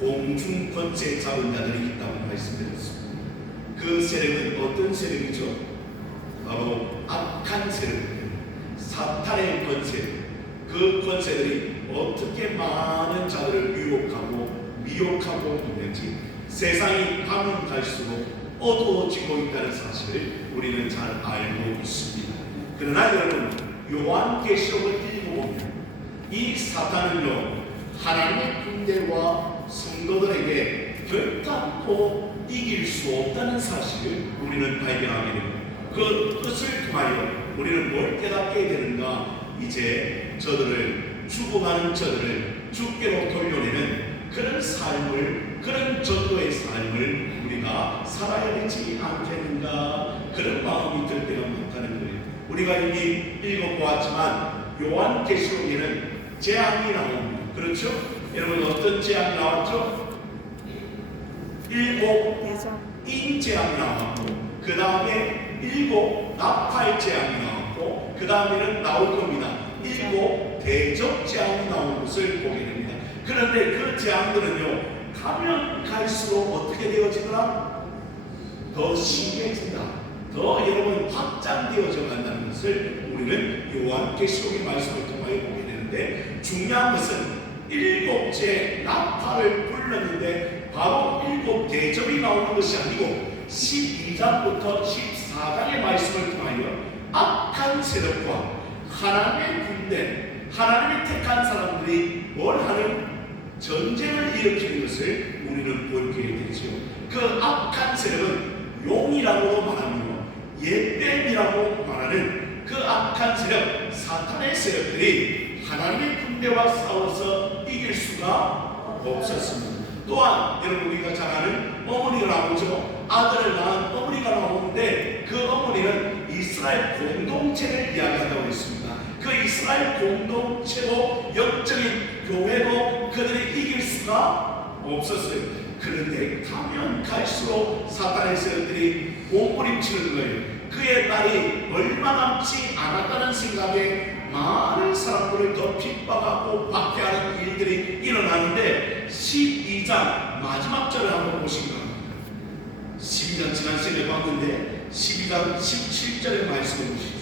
공중 권세 잡은 자들이 있다고 말씀드렸습니다. 그 세력은 어떤 세력이죠? 바로 악한 세력입니다. 사탄의 권세. 그 권세들이 어떻게 많은 자들을 유혹하고 미혹하고 있는지 세상이 가면 갈수록 어두워지고 있다는 사실을 우리는 잘 알고 있습니다. 그러나 여러분, 요한계시록을 읽어보면 이 사탄은요, 하나님의 군대와 성도들에게 결단코 이길 수 없다는 사실을 우리는 발견하게 됩니다. 그 뜻을 통하여 우리는 뭘 깨닫게 되는가? 이제 죽어가는 저들을 주께로 돌려내는 그런 삶을, 그런 전도의 삶을 우리가 살아야 되지 않겠는가? 그런 마음이 들 때가 많다는 거예요. 우리가 이미 읽어보았지만 요한계시록에는 재앙이 나옵니다. 그렇죠? 여러분, 어떤 재앙이 나왔죠? 7 인재앙이 나왔고, 그 다음에 7 나팔 재앙이 나왔고, 그 다음에는 나올 겁니다. 7 대적 재앙이 나온 것을 보게 됩니다. 그런데 그 재앙들은요, 가면 갈수록 어떻게 되어지더라? 더 심해진다. 더 여러분 확장되어져 간다는 것을 우리는 요한계시록의 말씀을 통하여 보게 되는데, 중요한 것은 7째 나팔을 불렀는데 바로 7 대접이 나오는 것이 아니고 12장부터 14장의 말씀을 통하여 악한 세력과 하나님의 군대, 하나님이 택한 사람들이 뭘 하는 전쟁을 일으키는 것을 우리는 보게 되죠. 그 악한 세력은 용이라고 말하며 옛뱀이라고 말하는 그 악한 세력, 사탄의 세력들이 하나님의 군대와 싸워서 이길 수가 없었습니다. 또한 여러분, 우리가 잘 아는 어머니가 나오죠. 아들을 낳은 어머니가 나오는데 그 어머니는 이스라엘 공동체를 이야기한다고 했습니다. 그 이스라엘 공동체도 영적인 교회도 그들이 이길 수가 없었어요. 그런데 가면 갈수록 사탄의 세력들이 몸부림치는 거예요. 그의 딸이 얼마 남지 않았다는 생각에 많은 사람들을 더 핍박하고 박해하는 일들이 일어나는데 12장 마지막 절을 한번 보시기 바랍니다. 12장 지난 시간에 봤는데 12장 17절의 말씀을 보시죠.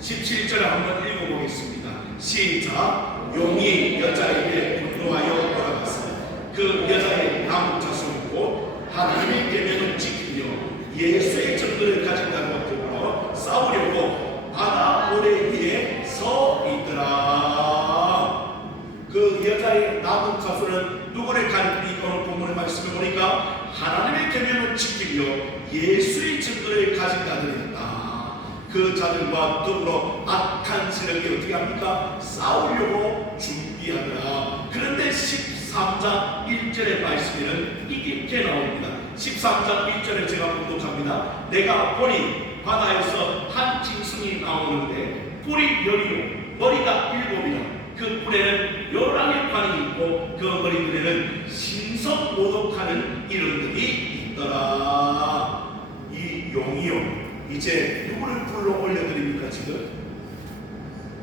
17절을 한번 읽어보겠습니다. 시작. 용이 여자에게 분노하여 돌아가서 그 여자의 나무 자손이고 하나님의 계명을 지키며 예수의 정도를 가진 자와 더불어 싸우려고 바다 모래 위에 서 있더라. 그 여자의 나무 자손은 누구를 가리키니 오늘 본문의 말씀을 보니까 하나님의 계명을 지키며 예수의 증거를 가진 자들이었다. 그 자들과 더불어 악한 세력이 어떻게 합니까? 싸우려고 준비하더라. 그런데 13장 1절의 말씀에는 이렇게 나옵니다. 13장 1절에 제가 봉독합니다. 내가 보니 바다에서 한 짐승이 나오는데 뿔이 10이요 머리가 7이라. 그 뿔에는 11의 관이 있고 그 머리들에는 신성 모독하는 이름들이 있더라. 이 용이요, 이제 누구를 불러 올려드립니까? 지금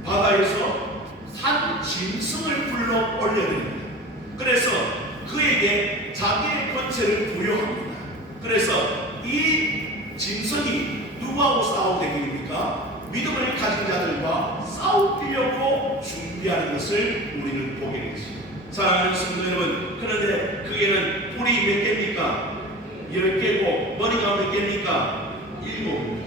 바다에서 한 짐승을 불러 올려드립니다. 그래서 그에게 자기의 권세를 부여합니다. 그래서 이 짐승이 누구하고 싸우게 됩니까? 믿음을 가진 자들과 싸우려고 준비하는 것을 우리는 보게 되죠. 사랑하는 성도 여러분, 그런데 그게는 뿔이 몇 개입니까? 10개고 머리가 몇 개입니까? 7.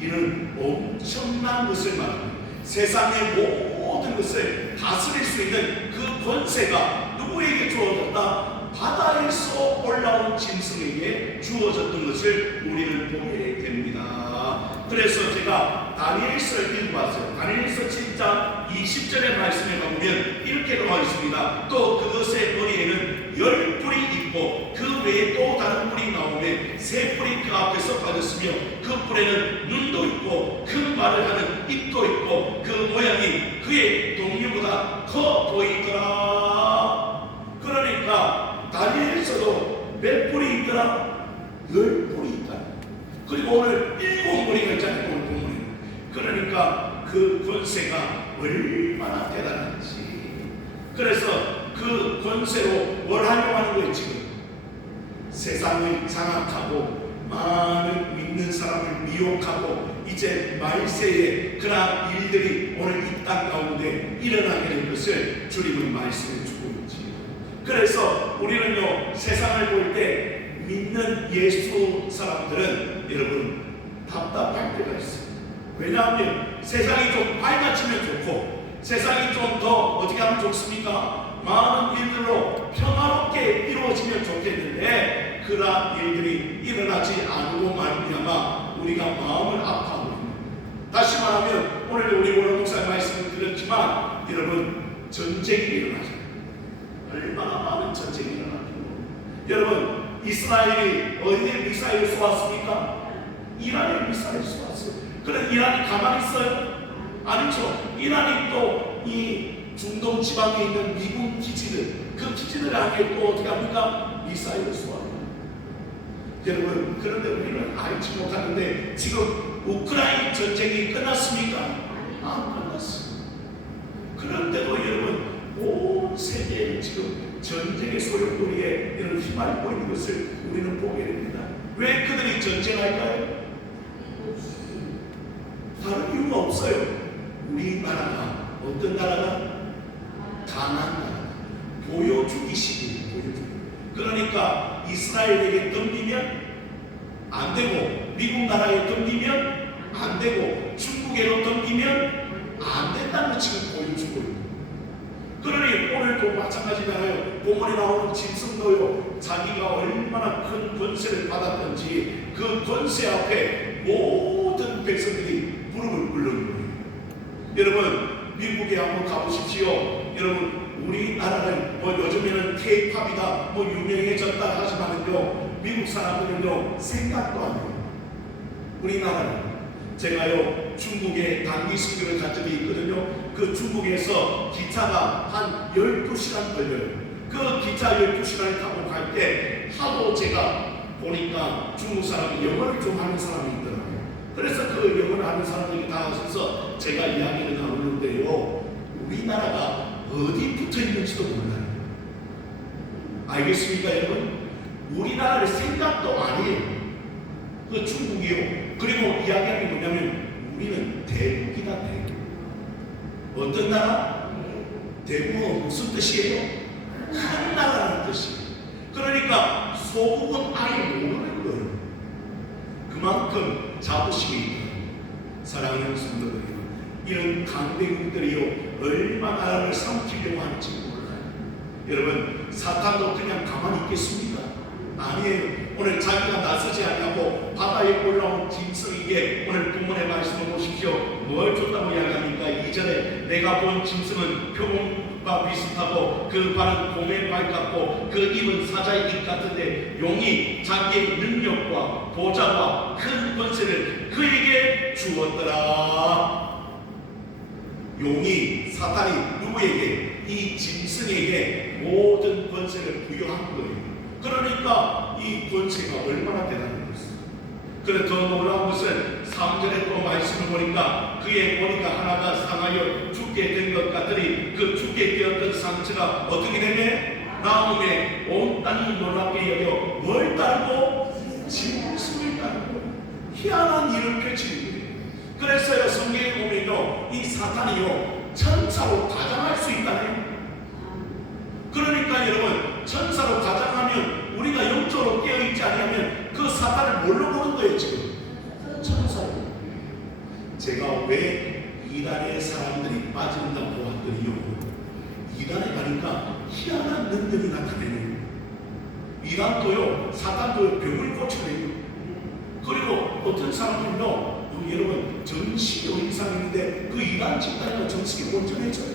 이는 엄청난 것을 말합니다. 세상의 모든 것을 다스릴 수 있는 그 권세가 누구에게 주어졌다? 바다에서 올라온 짐승에게 주어졌던 것을 우리는 보게 됩니다. 그래서 제가 다니엘서를 읽어봤어요. 다니엘서 7장 20절의 말씀에 가보면 이렇게 나와 있습니다. 또 그것의 머리에는 10뿔이 있고 그 외에 또 다른 뿔이 나오면 3뿔이 그 앞에서 빠졌으며 그 뿔에는 눈도 있고 큰 말을 하는 입도 있고 그 모양이 그의 동류보다 커 보이더라. 그러니까 다니엘서도 몇 뿔이 있더라? 10뿔이 있다. 그리고 오늘 7뿔이 있잖아요. 오늘 본문에. 그러니까 그 권세가 얼마나 대단한지. 그래서 그 권세로 뭘 하려고 하는 거예요 지금? 세상을 장악하고 많은 믿는 사람을 미혹하고 이제 말세에 그러한 일들이 오늘 이 땅 가운데 일어나게 될 것을 주님은 말씀해 주고 있지. 그래서 우리는요 세상을 볼 때 믿는 예수 사람들은 여러분 답답할 때가 있어요. 왜냐하면 세상이 좀 밝아지면 좋고 세상이 좀 더 어떻게 하면 좋습니까? 많은 일들로 평화롭게 이루어지면 좋겠는데 그러한 일들이 일어나지 않고 말미암아 우리가 마음을 아파하고 있는. 다시 말하면 오늘 우리 오늘 목사의 말씀을 드렸지만 여러분 전쟁이 일어나죠. 얼마나 많은 전쟁이 일어나죠. 여러분 이스라엘이 어디에 미사일을 쏘았습니까? 이란에 미사일을 쏘았어요. 그런데 이란이 가만히 있어요? 아니죠. 이란이 또 이 중동 지방에 있는 미군 기지들 그 기지들 향해 또 어떻게 합니까? 미사일을 쏘아요. 여러분 그런데 우리는 알지 못하는데 지금 우크라이나 전쟁이 끝났습니까? 안 끝났어요. 그런데도 여러분 온 세계에 지금 전쟁의 소용돌이에 이런 휘말리고 있는 것을 우리는 보게 됩니다. 왜 그들이 전쟁할까요? 다른 이유가 없어요. 우리나라가 어떤 나라가? 강한 나라, 보여주기식이에요. 보여주기. 그러니까 이스라엘에게 덤비면 안 되고 미국 나라에 덤비면 안 되고 중국에로 덤비면 안 된다는 지금 보여주고 있는. 그러니 오늘도 마찬가지잖아요. 본문에 나오는 짐승도요 자기가 얼마나 큰 권세를 받았던지 그 권세 앞에 모든 백성들이 무릎을 꿇는 거예요. 여러분 미국에 한번 가보십시오. 여러분 우리나라는 뭐 요즘에는 K-팝이다 뭐 유명해졌다 하지만은요 미국 사람들은요 생각도 안 해요. 우리나라는 제가요 중국에 단기 순교를 간 적이 있거든요. 그 중국에서 기차가 한 12시간 걸려요. 그 기차 12시간을 타고 갈 때 하도 제가 보니까 중국 사람이 영어를 좀 하는 사람이 있더라고요. 그래서 그 영어를 하는 사람들이 다 와서 제가 이야기를 나누는데요 우리나라가 어디 붙어 있는지도 몰라요. 알겠습니까 여러분? 우리나라를 생각도 안 해요. 그 중국이요. 그리고 이야기하는 게 뭐냐면 우리는 대국이다 대국. 어떤 나라? 대국은 무슨 뜻이에요? 큰 나라라는 뜻이에요. 그러니까 소국은 아예 모르는 거예요. 그만큼 자부심이 있다. 사랑하는 성도들이요 이런 강대국들이요 얼마나 나라를 삼키려고 하는지 몰라요. 여러분 사탄도 그냥 가만히 있겠습니까? 아니에요. 오늘 자기가 나서지 않냐고 바다에 올라온 짐승에게 오늘 본문의 말씀을 보십시오. 뭘 줬다고 이야기합니까? 이전에 내가 본 짐승은 표범과 비슷하고 그 발은 곰의 발 같고 그 입은 사자의 입 같은데 용이 자기의 능력과 보좌와 큰 권세를 그에게 주었더라. 용이 사탄이 누구에게? 이 짐승에게 모든 권세를 부여한 거예요. 그러니까 이 권세가 얼마나 대단한 것이죠. 그래 더 놀라운 것은 3절에 또 말씀을 보니까 그의 머리가 하나가 상하여 죽게 된 것 같으니 그 죽게 되었던 상처가 어떻게 되네? 나음에 온 땅이 놀랍게 여겨 뭘 따르고? 짐승을 따르고 희한한 일을 펼치는 거예요. 그래서요 성경에 보면요 이 사탄이요 천사로 가장할 수 있다네요. 그러니까 여러분 천사로 가장하면 우리가 영적으로 깨어있지 않으면 그 사탄을 뭘로 보는 거예요 지금? 천사로. 제가 왜 이단의 사람들이 빠진다고 보았더니요 이단에 가니까 희한한 능력이 나타내요. 이단도요 사탄도요 병을 고쳐내요. 그리고 어떤 사람들은요 여러분 정신의 의상인데 그 이단 집단과 정신이 온전해져요.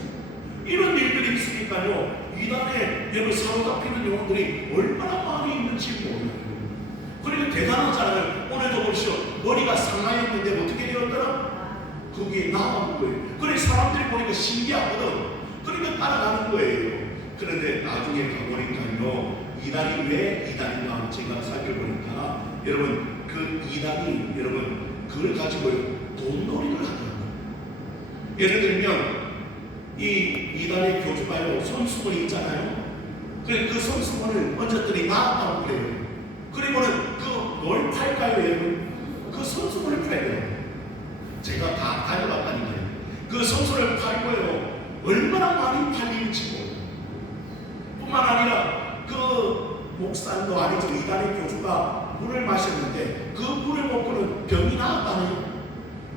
이런 일들이 있으니까요 이단에 여러분 사로잡히는 영혼들이 얼마나 많이 있는지 몰라요. 그리고 대단하잖아요. 오늘도 보시오 머리가 상하였는데 어떻게 되었더라? 그게 나온 거예요. 그래 사람들이 보니까 신기하거든. 그러니까 따라가는 거예요. 그런데 나중에 가보니까요 이단이 왜 이단인가 제가 살펴보니까 여러분 그 이단이 여러분 그걸 가지고요 돈놀이를 하더라고요. 예를 들면 이 이단의 교주가요 손수건이 있잖아요. 그래 그 손수건을 얹었더니 나왔다고 그래요. 그리고는 그 뭘 팔까요 여러분? 그 손수건을 팔고요. 제가 다 다녀봤다니까요. 그 손수건을 팔고요 얼마나 많이 팔리는지 몰라요. 뿐만 아니라 그 목사님도 아니죠. 이단의 교주가 물을 마셨는데 그 물을 먹고는 병이 나았다네요.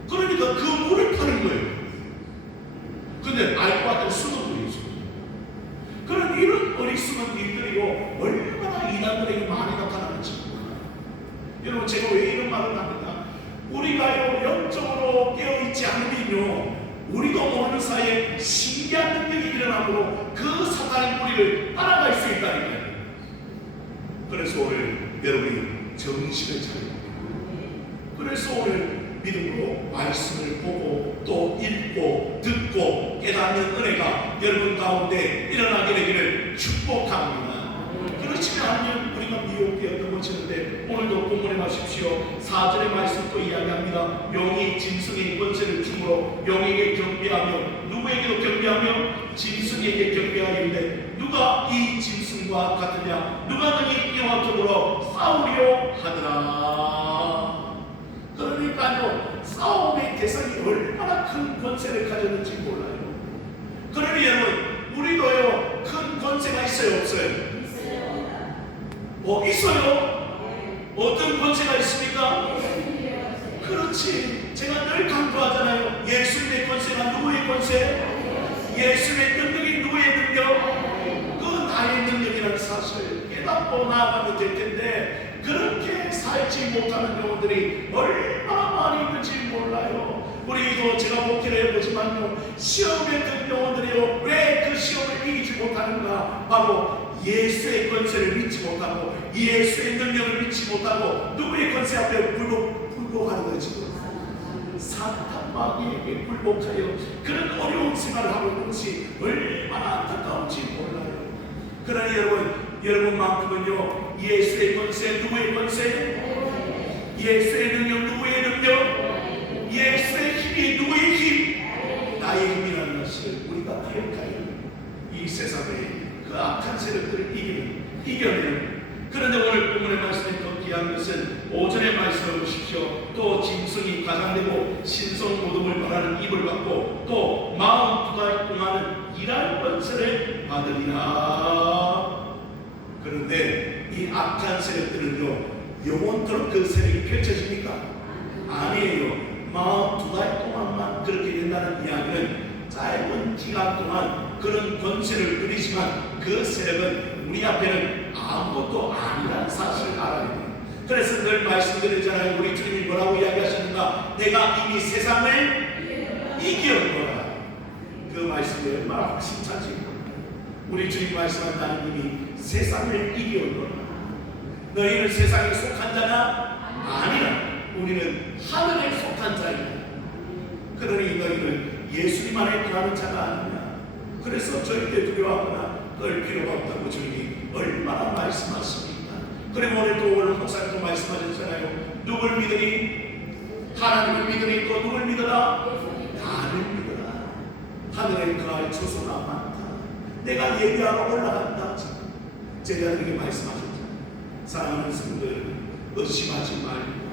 그러니까 그 물을 파는 거예요. 근데 알 것 같은 수돗물이죠. 그런 이런 어리석은 일들이요 얼마나 이단들에게 많이 나타나는지 몰라요. 여러분 제가 왜 이런 말을 합니까? 우리가요 영적으로 깨어있지 않으면요 우리도 모르는 사이에 신기한 능력이 일어나므로 그 사탄의 뿌리를 따라갈 수 있다니까요. 그래서 오늘 여러분이 정신을 차리고 그래서 오늘 믿음으로 말씀을 보고 또 읽고 듣고 깨닫는 은혜가 여러분 가운데 일어나게 되기를 축복합니다. 그렇지 않으면 우리가 미혹되어 넘어지는데 오늘도 본문에 마십시오. 4절의 말씀 또 이야기합니다. 용이 짐승의 권세를 주므로 용에게 경배하며 누구에게도 경배하며 짐승에게 경배하는데 누가 이 짐승과 같으냐 누가 능히 이와 더불어 싸우려 하더라. 그러니까요 싸움의 대상이 얼마나 큰 권세를 가졌는지 몰라요. 그러니 여러분 우리도요 큰 권세가 있어요 없어요? 있어요. 어떤 권세가 있습니까? 그렇지. 제가 늘 강조하잖아요. 예수님의 권세가 누구의 권세? 예수님의 능력이 누구의 능력? 그 나의 능력이라는 사실을 깨닫고 나아가면 될 텐데 그렇게 살지 못하는 영혼들이 얼마나 많이 있는지 몰라요. 우리도 제가 목회를 해보지만요 시험에 든 영혼들이요 왜 그 시험을 이기지 못하는가? 바로 예수의 권세를 믿지 못하고 예수의 능력을 믿지 못하고 누구의 권세 앞에 굴복하는 거지. 사탄 마귀에게 굴복하여 그런 어려운 생활을 하고 있는 것이 얼마나 안타까운지 몰라요. 그러니 여러분만큼은요 예수의 권세 누구의 권세? 예수의 능력 누구의 능력? 예수의 힘이 누구의 힘? 나의 힘이라는 것을 우리가 기억하여 이 세상에 그 악한 세력들을 이겨내는. 그런데 오늘 본문의 말씀에 더 귀한 것은 5절의 말씀을 보십시오. 또 짐승이 가장되고 신성 모독을 말하는 입을 받고 또 42달 동안은 일할 권세를 받으리라. 그런데 이 악한 세력들은요 영원토록 그 세력이 펼쳐집니까? 아니에요. 42달 동안만 그렇게 된다는 이야기는 짧은 기간 동안 그런 권세를 누리지만 그 세력은 우리 앞에는 아무것도 아니라는 사실을 알아야 돼요. 그래서 늘 말씀드리잖아요. 우리 주님이 뭐라고 이야기하셨는가? 내가 이미 세상을 이겼노라. 그 말씀이 얼마나 확신차지. 우리 주님 말씀한 나는 이미 세상을 이겼노라. 너희는 세상에 속한 자나? 아니라 우리는 하늘에 속한 자이다. 그러니 너희는 예수님 안에 거하는 자가 아니냐. 그래서 절대 두려워하거나 떨 필요가 없다고 주님이 얼마나 말씀하십니까? 그리고 오늘 목사님도 말씀하셨잖아요. 누굴 믿으니? 하나님을 믿으니 또 누굴 믿어라? 나를 믿어라. 하늘에 거할 초소가 많다. 내가 예비하러 올라간다. 제자들에게 말씀하셨잖아요. 사랑하는 성도들 의심하지 말고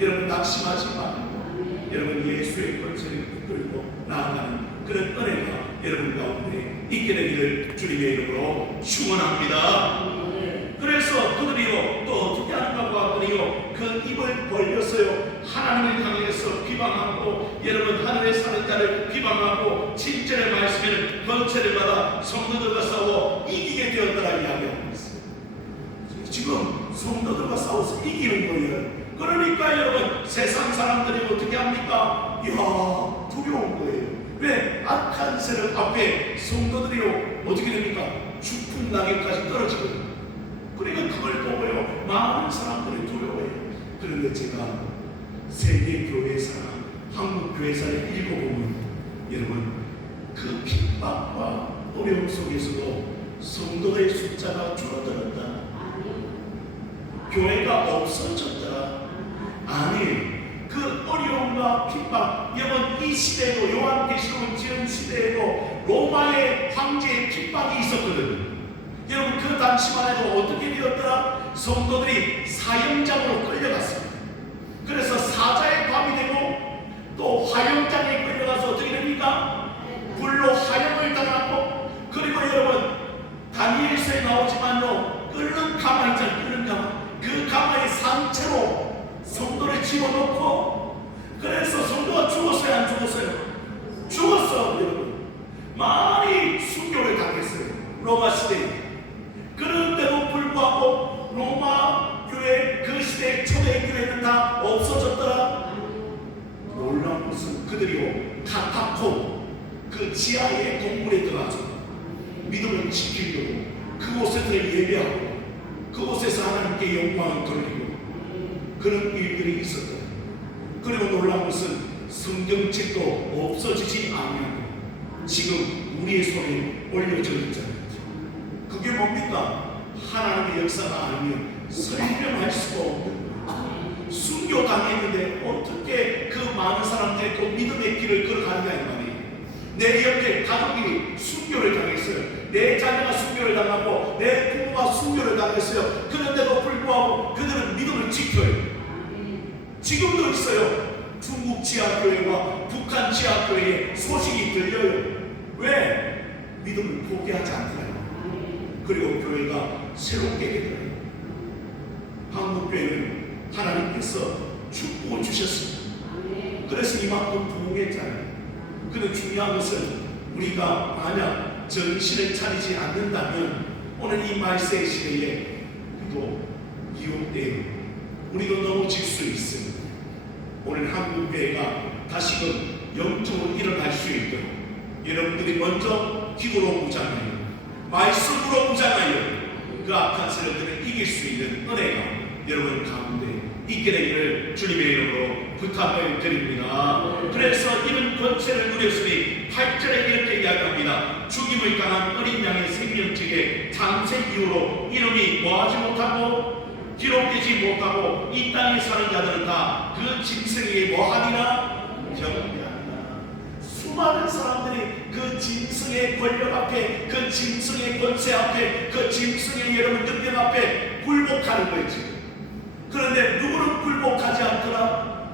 여러분 낙심하지 말고 여러분 예수의 권세를 붙들고 나아가는 그런 은혜가 여러분 가운데 있게 되기를 주님의 이름으로 축원합니다. 그래서 그들이요 또 어떻게 하는가 하더니요 그 입을 벌렸어요. 하나님을 향해서 비방하고 여러분 하늘에 사는 자를 비방하고 7절의 말씀에는 권세를 받아 성도들과 싸워 이기게 되었더라 이야기하고 있어요. 지금 성도들과 싸워서 이기는 거예요. 그러니까 여러분 세상 사람들이 어떻게 합니까? 이야 두려운 거예요. 왜? 악한 세력 앞에 성도들이요 어떻게 됩니까? 죽은 낙엽까지 떨어지거든요. 그러니까 그걸 보고요 많은 사람들이 두려워해요. 그런데 제가 세계 교회사 한국 교회사를 읽어보면 여러분 그 핍박과 어려움 속에서도 성도의 숫자가 줄어들었다. 교회가 없어졌다. 아니 그 어려움과 핍박 여러분 이 시대에도 요한계시록 지은 시대에도 로마의 황제의 핍박이 있었거든요. 여러분 그 당시만 해도 어떻게 되었더라? 성도들이 사형장으로 끌려갔습니다. 그래서 사자의 밤이 되고 또 화형장에 끌려가서 어떻게 됩니까? 불로 화형을 당하고, 그리고 여러분 다니엘서에 나오지만요, 끓는 가마 있잖아요. 끓는 가마, 그 가마의 상체로 성도를 집어넣고, 그래서 성도가 죽었어요 안 죽었어요? 죽었어. 여러분 많이 순교를 당했어요 로마 시대에. 그런데도 불구하고 로마 교회 그 시대 초대 교회는 다 없어졌더라. 놀라운 것은 그들이요 카타콤, 그 지하의 동굴에 들어가서 믿음을 지키려고 그곳에서 예배하고 그곳에서 하나님께 영광을 돌리고 그런 일들이 있었다. 그리고 놀라운 것은 성경책도 없어지지 아니하고 지금 우리의 손에 올려져 있잖아요. 그게 뭡니까? 하나님의 역사가 아니면 설명할 수가 없는 거예요. 순교 당했는데 어떻게 그 많은 사람들이 또 믿음의 길을 걸어가느냐 이 말이에요. 내 옆에 가족이 순교를 당했어요. 내 자녀가 순교를 당하고 내 부모가 순교를 당했어요. 그런데도 불구하고 그들은 믿음을 지켜요. 지금도 있어요. 중국 지하교회와 북한 지하교회에 소식이 들려요. 왜? 믿음을 포기하지 않더라고요. 그리고 교회가 새롭게 되더라고요. 한국교회는 하나님께서 축복을 주셨습니다. 그래서 이만큼 부흥했잖아요. 그런데 중요한 것은 우리가 만약 정신을 차리지 않는다면 오늘 이 말세 시대에 우리도 유혹되어 우리도 넘어질 수 있습니다. 오늘 한국교회가 다시금 영적으로 일어날 수 있도록 여러분들이 먼저 기도로 무장하여 말씀으로 무장하여 그 악한 세력들을 이길 수 있는 은혜가 여러분 가운데 있게 되기를 주님의 이름으로 부탁을 드립니다. 그래서 이런 권세를 누렸으니 8절에 이렇게 이야기합니다. 죽임을 당한 어린 양의 생명책에 장세 이후로 이름이 뭐하지 못하고 기록되지 못하고 이 땅에 사는 자들은 다 그 짐승에게 뭐하니라? 경배하니라. 수많은 사람들이 그 짐승의 권력 앞에, 그 짐승의 권세 앞에, 그 짐승의 여러분 능력 앞에 굴복하는 거지. 그런데 누구는 굴복하지 않더라?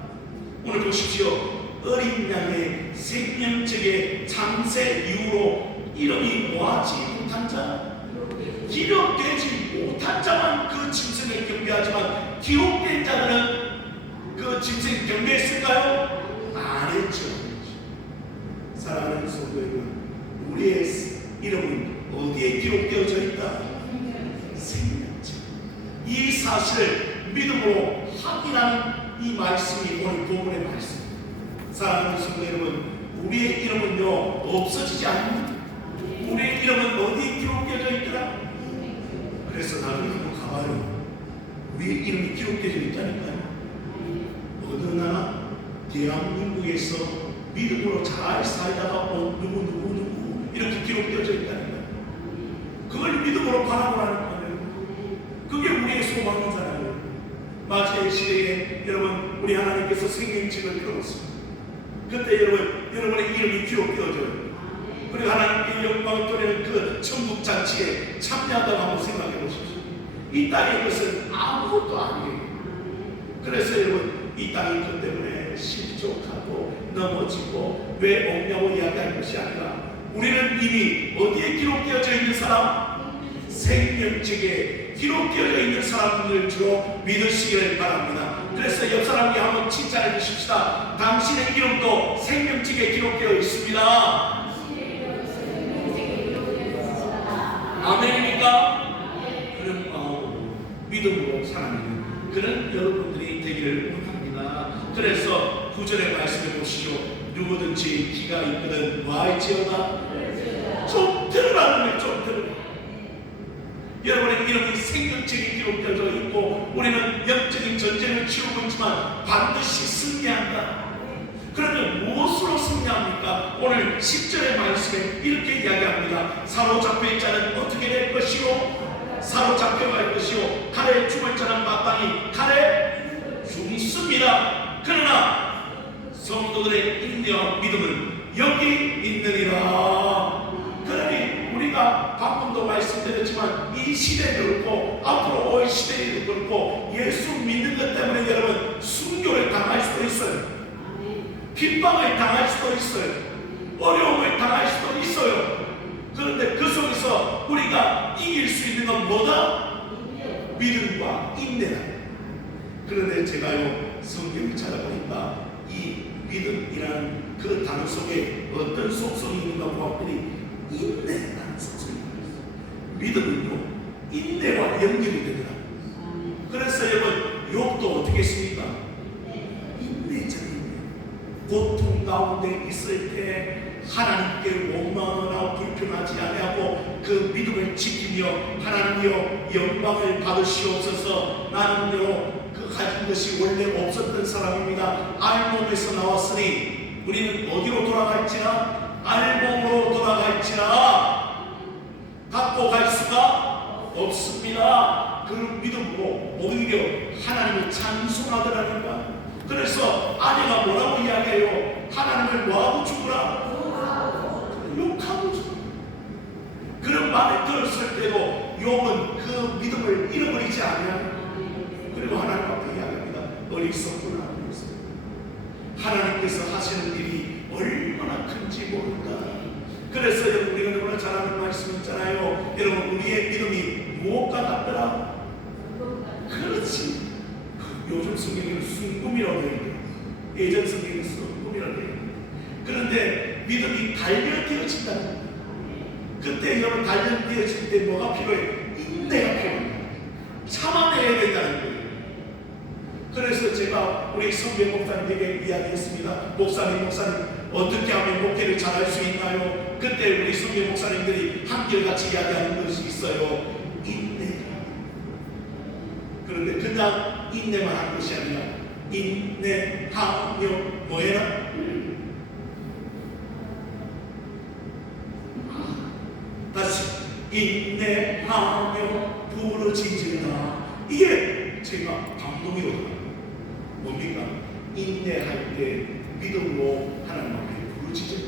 오늘 보십시오. 어린 양의 생명책의 장세 이후로 이름이 뭐하지 못한 자, 기록되지 못한 자만 그 짐승을 경배하지만 기록된 자들은 그 짐승 경배했을까요? 안 했죠. 사랑하는 성도 여러분, 우리의 이름은 어디에 기록되어져 있다? 생명책. 이 사실을 믿음으로 확인하는 이 말씀이 오늘 본문의 말씀입니다. 사랑하는 성도 여러분, 우리의 이름은요 없어지지 않습니다. 우리의 이름은 어디에 기록되어져 있더라? 그래서 나중에 한번 가봐요. 우리의 이름이 기록되어져 있다니까요. 어느 나라 대한민국에서 믿음으로 잘 살다가 누구 이렇게 기록되어져 있다니까요. 그걸 믿음으로 바라보라는 거예요. 그게 우리의 소망이잖아요. 마지막 시대에 여러분 우리 하나님께서 생명책을 펴놓습니다. 그때 여러분의 이름이 기록되어져요. 그리고 하나님께 영광을 돌리는 그 천국 잔치에 참여한다고 한번 생각해 보십시오. 이 땅의 것은 아무것도 아니에요. 그래서 여러분 이 땅이 그 때문에 실족하고 넘어지고 왜 없냐고 이야기할 것이 아니라 우리는 이미 어디에 기록되어져 있는 사람? 생명책에 기록되어져 있는 사람들을 주로 믿으시기를 바랍니다. 그래서 옆 사람이 한번 칭찬해 주십시다. 당신의 이름도 생명책에 기록되어 있습니다. 아멘입니까? 그런 마음으로 믿음으로 살아가는 그런 여러분들이 되기를 원합니다. 그래서 9절의 말씀을 보시죠. 누구든지 기가 있거든 와할지어다. 좀 들으라는 거예요. 좀 들으라. 여러분의 이름이 생명책에 기록되어져 있고 우리는 영적인 전쟁을 치르고 있지만 반드시 승리한다. 그러면 무엇으로 승리합니까? 오늘 10절의 말씀에 이렇게 이야기합니다. 사로잡혀 있는 자는 어떻게 될 것이요? 사로잡혀갈 것이요. 칼에 죽을 자는 마땅히 칼에 죽습니다. 그러나 성도들의 인내와 믿음은 여기 있느니라. 우리가 방금도 말씀드렸지만 이 시대도 그렇고 앞으로 올 시대에도 그렇고 예수 믿는 것 때문에 여러분 순교를 당할 수도 있어요. 핍박을 당할 수도 있어요. 어려움을 당할 수도 있어요. 그런데 그 속에서 우리가 이길 수 있는 건 뭐다? 믿음과 인내다. 그런데 제가요 성경을 찾아보니까 이 믿음이라는 그 단어 속에 어떤 속성이 있는가 보았더니 인내라는 속성이 있어요. 믿음은요 인내와 연결이 되더라고요. 그래서 여러분 욥도 어떻게 했습니까? 인내잖아요. 고통 가운데 있을 때 하나님께 원망하나 불평하지 아니하고 그 믿음을 지키며 하나님이여 영광을 받으시옵소서. 나는요 그 가진 것이 원래 없었던 사람입니다. 알몸에서 나왔으니 우리는 어디로 돌아갈지나 알몸으로 돌아갈지나 갖고 갈 수가 없습니다. 그 믿음으로 오히려 하나님을 찬송하더라는 거야. 그래서 아내가 뭐라고 이야기해요? 하나님을 뭐하고 죽으라? 욕하고 죽으라. 그런 말을 들었을 때도 욥은 그 믿음을 잃어버리지 않아요. 그리고 하나님 앞에 이야기합니다. 어리석구나. 하나님께서 하시는 일이 얼마나 큰지 모른다. 그래서 여러분 우리가 너무나 잘 아는 말씀 있잖아요. 여러분 우리의 믿음이 무엇과 같더라? 그렇지. 요즘 성경에는 순금이라고 되어 있고 예전 성경에는 순금이라고 되어 있고 그런데 믿음이 단련되어진다는 거예요. 그때 여러분 단련되어질 때 뭐가 필요해? 인내가 필요합니다. 참아내야 된다는 거예요. 그래서 제가 우리 성배 목사님에게 이야기했습니다. 목사님 어떻게 하면 목회를 잘할 수 있나요? 그때 우리 성배 목사님들이 한결같이 이야기하는 것이 있어요. 인내. 그런데 그냥 인내만 하는 것이 아니라 인내하며 뭐해라? 다시 인내하며 부르짖으라. 이게 제가 감동이 오더라고요. 뭡니까? 인내할 때 믿음으로 하나님 앞에 부르짖으라.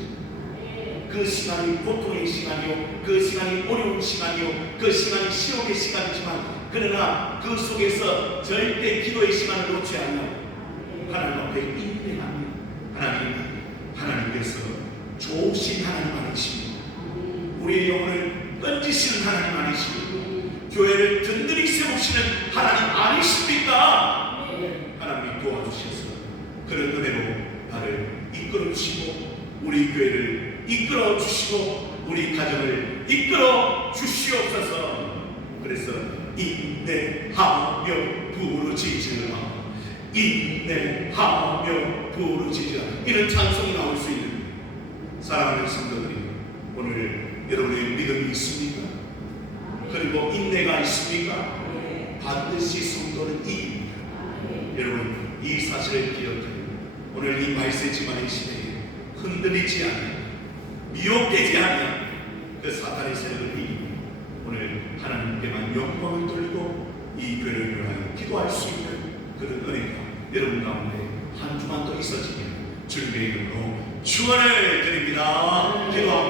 그 시간이 고통의 시간이요, 그 시간이 어려운 시간이요, 그 시간이 시험의 시간이지만 그러나 그 속에서 절대 기도의 시간을 놓지 않고 하나님 앞에 인내하며 하나님께서 좋으신 하나님 아니십니까? 우리의 영혼을 건지시는 하나님 아니십니까? 교회를 든든히 세우시는 하나님 아니십니까? 하나님이 도와주셔서 그런 은혜로 나를 이끌어 주시고 우리 교회를 이끌어 주시고 우리 가정을 이끌어 주시옵소서. 그래서 인내하며 부르짖으라. 인내하며 부르짖으라. 이런 찬송이 나올 수 있는 사랑하는 성도들이 오늘 여러분의 믿음이 있습니까? 그리고 인내가 있습니까? 반드시 성도는 이깁니다. 여러분 이 사실을 기억하여 오늘 이 말세지만의 시대에 흔들리지 않는 미혹되지 않는 그 사탄의 세력을 이기고 오늘 하나님께만 영광을 돌리고 이 교회를 위하여 기도할 수 있는 그런 은혜가 여러분 가운데 한 주만 더 있어지면 주님의 이름으로 축원을 드립니다. 기도합니다.